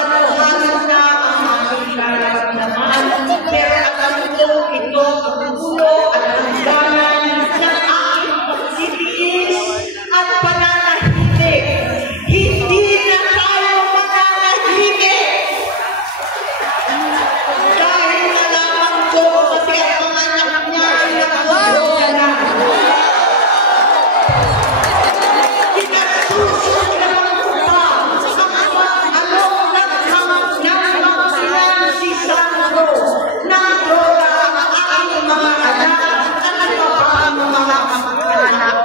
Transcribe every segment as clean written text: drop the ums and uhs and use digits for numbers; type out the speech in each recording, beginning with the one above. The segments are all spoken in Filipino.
ano-halo na ang aking nararamdaman. Pero alam ko ito ang ulo at hangganan ng aking pagsitiis at pananahimik. Hindi na tayo mananahimik. Dahil nalaman ko kasi ang mga anak niya ay nakadroga na. Kinasusunod naman ko pa si Sandro ng droga ang aking mga anak at iba pa ang mga kamag-anak.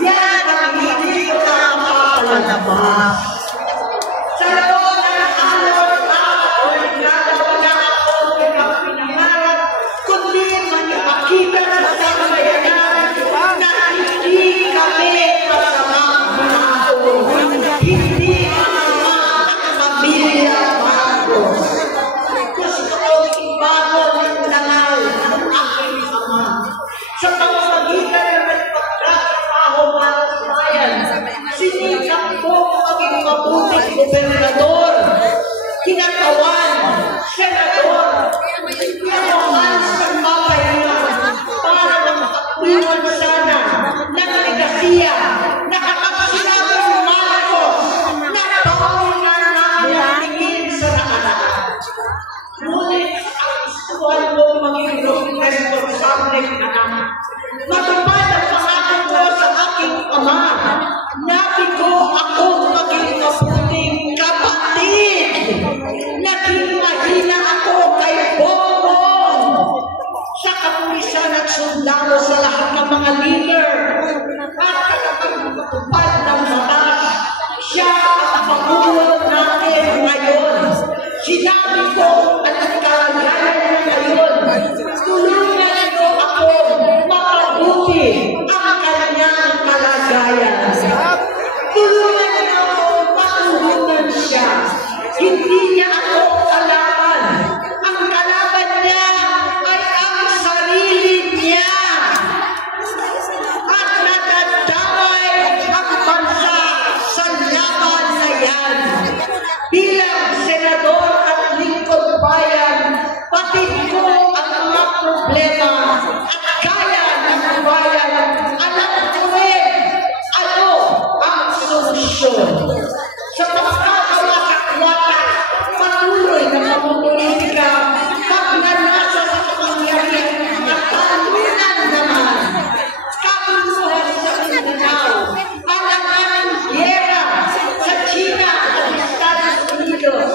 Yan ang hindi ko nakapalabas. Sa loob ng alon ako, nagdadala na ako ng pinangarap, kundi manipakita sa sambayanan na hindi kami masamang tao. Hindi masama ang pamilya Marcos. Gusto ko ibago ng dangal ng aking ama. Sa pamamagitan ng nagpagtatrabaho para sa bayan, sinikap ko maging mabuting gobernador, kinatawan, senador, kinatawan sa papayanan para magpatuloy sana ng legasiya na kapag sinabi ng Marcos na bawal na namin ang tingin sa nakaraan. Ngunit ang gustuhan ko maging responsable anak. Matupad ang pangako ko sa aking ama. Nabigo ako maging mabuting kapatid. Naging mahina ako kay Bongbong. Sa kapulisan at sundalo sa lahat ng mga leader. At kapag-tupad ng batas, siya ang pangulo natin ngayon. Sinabi ko at kalagayan niya ngayon, tulungan niyo ako mapabuti ang kanyang kalagayan. Tulungan niyo ako matulungan siya. Hindi niya ako kalaban. Ang kalaban niya ay ang sarili niya. At nadadamay ang bansa sa laban na yan. Bilang senador at lingkod bayan, patid ko ang mga problema at kaya ng bayan. Alam ko rin ano ang solusyon. Sa pagkakawa sa kwata, patuloy na pamumulitika, pag nanasa sa kapangyarihan at kalunan naman. Kabuluhan sa Mindanao, alangan ng giyera sa China at Estados Unidos,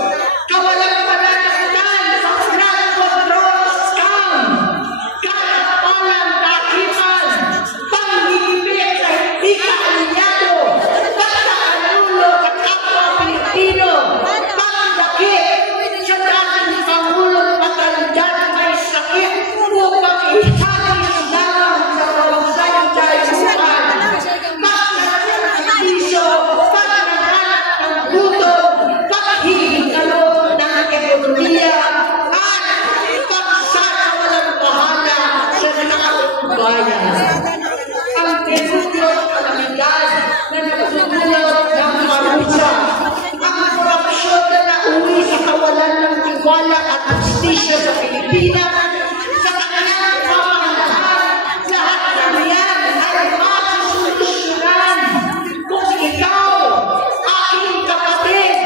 kawalang pananagutan sa flood control scam, katapalang takiman, panghihimik sa hindi kaalinyado, pagkakanulo sa kapwa Pilipino, pagdakip sa dating Pangulong matandang may sakit upang ihagis lamang sa kawasan sa isukan, pagkakapiso, pagkakahanap ng gutom, paghihingalo ng ekonomiya, at pagsasawalang bahala sa nakakatong bayan. Ang denusyos kalamidad na nagdudulot ng marusa, ang korupsyon na nauwi sa kawalan ng tiwala at justisya sa Pilipinas, sa kanyang pamamalaan, lahat ng yan ay masusolusyonan kung ikaw, aking kapatid,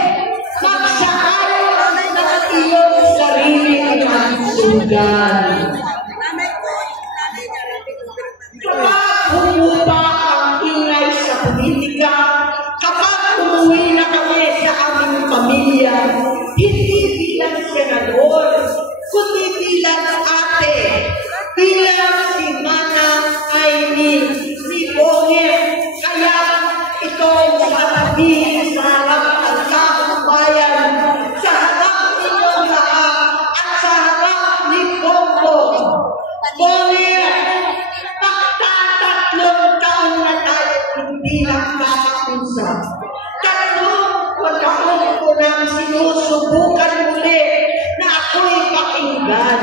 magsaayos ng iyong sarili at magsugan. Kapag humupa ang ingay sa politika, kapag umuwi na kami sa aming pamilya, hindi bilang senador, kundi bilang ate, bilang si Manang Aimee, si Bonge, kaya itong sasabihin sa harap ng taong bayan, sa harap ninyong lahat at sa harap ni Bongbong. Bonge, magtatatlong taon na tayo hindi nakakausap. Tatlong taon ko nang sinusubukan muli na ako'y pakinggan.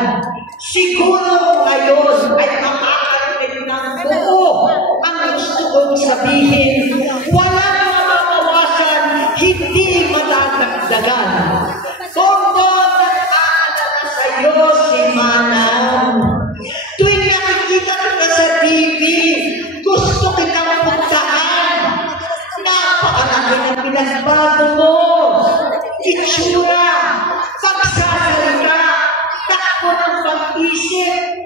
Siguro ngayon ay makakarinig ng buo ang gusto kong sabihin. Walang mabawasan, hindi madadagdagan. itsura, pagsasalita, takbo ng pag-isip.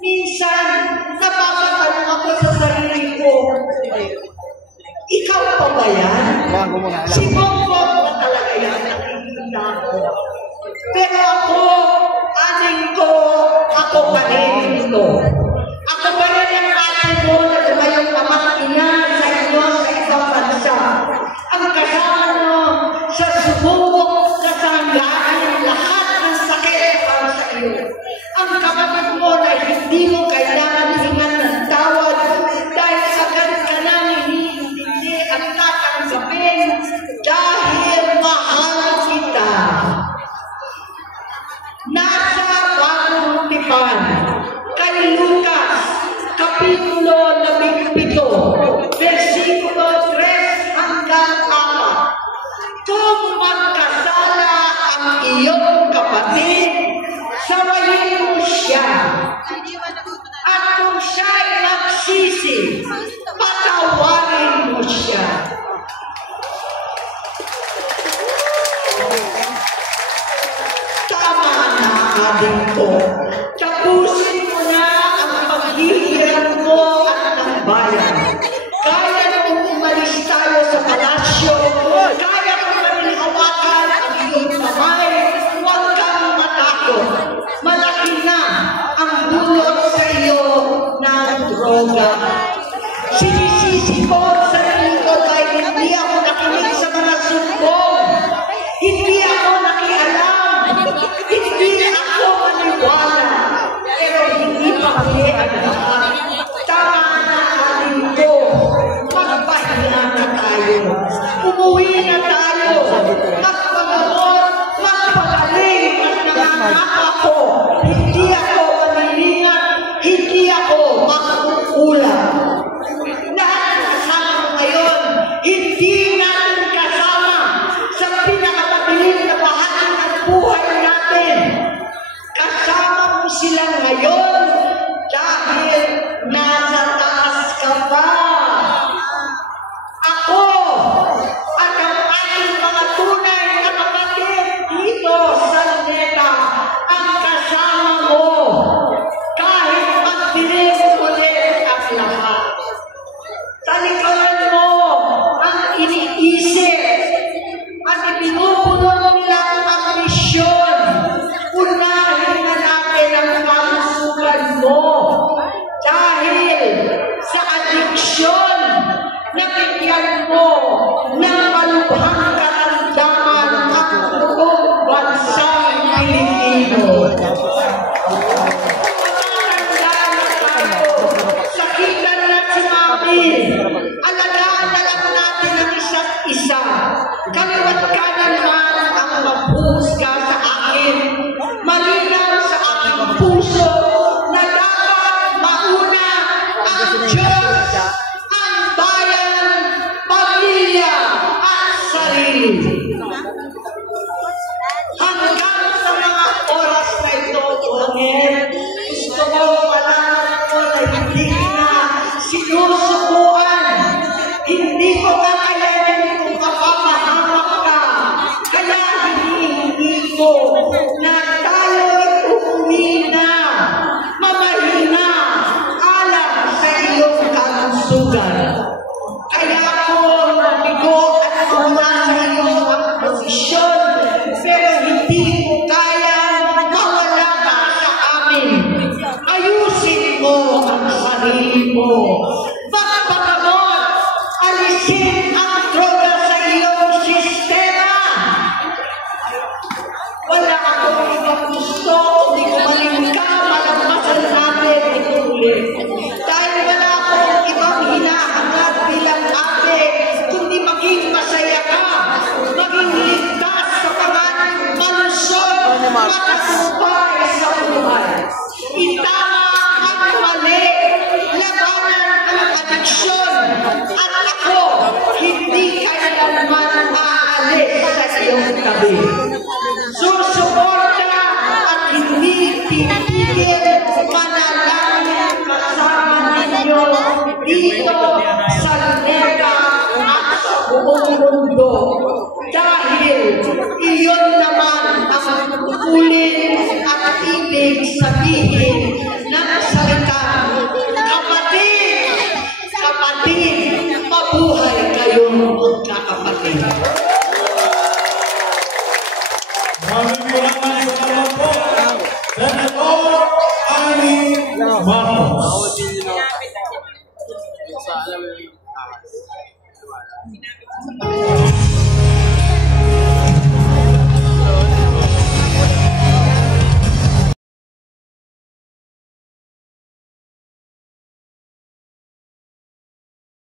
Minsan, napapatanong ako sa sarili ko, ikaw pa ba yan? Si Bongbong na talaga yan, nakikita ko. Pero ako, aning ko, ako pa rin ito. Ako pa rin ang ating mo na tumayong pamangkin sa inyo sa ibang bansa. Ang kasama mo sa sububok na sanggaan lahat ng sakit para sa iyo. Ang kapatid mo na hindi mo kailangan hingan ng tawad dahil agad ka na hindi at tatanggapin dahil mahal kita. Nasa bagong tipan kay Lucas, Kapitulo 17, versikulo 3 hanggang 4. Kung magkasala ang iyong kapatid, sawayin mo siya. At kung siya'y nagsisi, patawarin mo siya. Tama na, aling ko. Tapusin mo na ang paghihirap mo at ng bayan. Kaya nung umalis tayo sa palasyo, kaya mo na rin hawakan ang iyong kamay. Huwag kang matakot. Malaki na ang dulot sa iyo ng droga. Sinisisi ko ang sarili ko dahil hindi ako nakinig sa mga sumbong. Hindi ako nakialam. Hindi ako maniwala. Pero hindi pa huli ang lahat. Tama na aling ko. Magpahinga na tayo. Umuwi na tayo. Magpagamot. Magpagaling at nanganak ako. Hindi ako manilingat. Hindi ako makukulang. Lahat ng kasama mo ngayon, hindi natin kasama sa pinakamabilis na bahagi ng buhay natin. Kasama mo sila ngayon dahil